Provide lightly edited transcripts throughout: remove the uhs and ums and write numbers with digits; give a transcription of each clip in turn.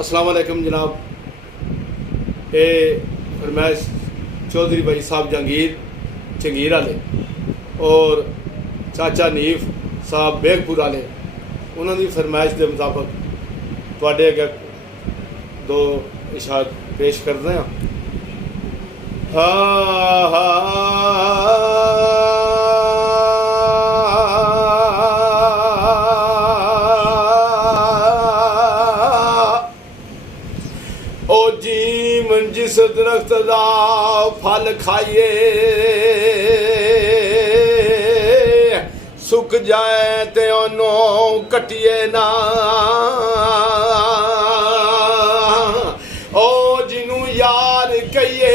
अस्सलाम वालेकुम जनाब। ये फरमाइश चौधरी भाई साहब जहांगीर चंगीर वाले और चाचा नीफ साहब बेगपुर वाले उन्होंने फरमाइश के मुताबिक तुहाडे अगे दो इशार पेश करते हैं। ओ जीवन जिस दरख्त दा फल खाइए सुक जाए ते ओनों कटिए ना। ओ जिनू यार कहिए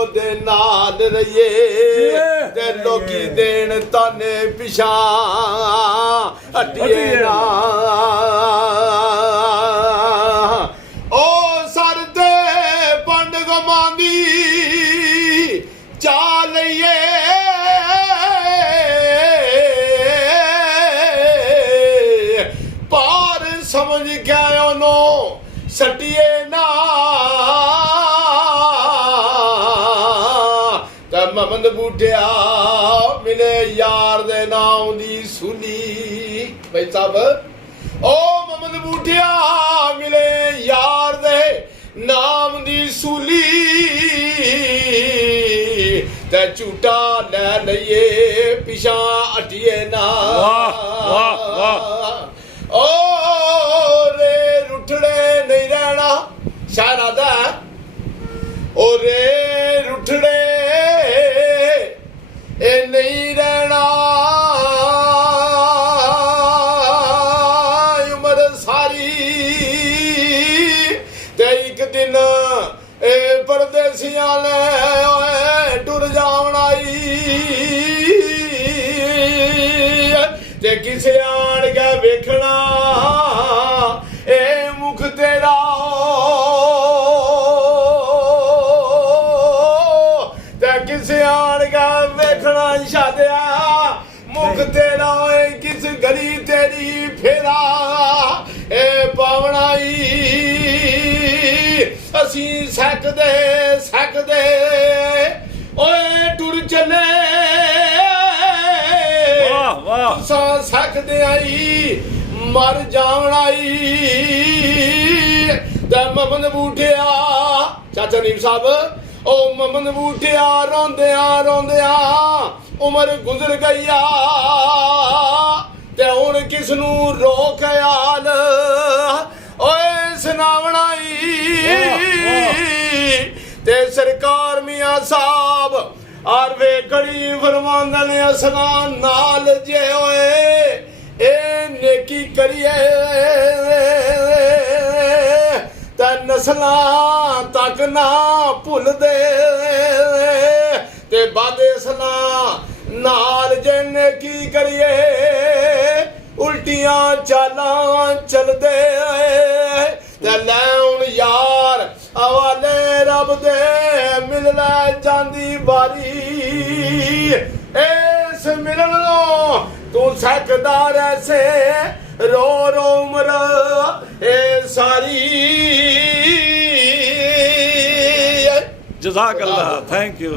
ओदे नाल रहिए ते लोकी देन ताने पिछा हटिए ना। ओ सर दे पंड गमांदी चाल ये पार समझ के ओनो सटिए ना। ते महमद बूटिया मिले यार दे नाम दी सुनी भाई साहब। ओ महमद बूटिया मिले यार दे नाम दी सूली ते झूठा ले लइए पिछा हटिए ना। ओ रे रुठड़े नहीं रहना शाहरादा। ओ रे रुठड़े ए नहीं रहना उम्र सारी ते एक दिन ए परदेसियां ने टुर जावना ते किसे आन के वेखना ए मुख तेरा ते किसे आन के वेखना शादिया मुख तेरा किस गली तेरी फेरा ए पावनाई असी सकदे ओए टुर चले तुसा सकदे आई मर जावनाई। ते महमद बूटिया चाचा नीफ साहब ओ महमद बूटिया रोंदिया उम्र गुजर गई ते हुण किसनू रोक आल ओए सुनावनाई। ते सरकार मियां साहब आर वे कड़ी फरमांदे ने असला नाल जे ओए ए नेकी करिए ते नस्लां तक ना भुल दे ते बादे सला नाल जे नेकी करिए उल्टियां चालां चलदे ते लै हुण यार हवाले रब दे मिल लै जांदी बारी। इस मिलन तू सकदा रैसे रो उम्र ए सारी। जज़ाकल्लाह, थैंक यू।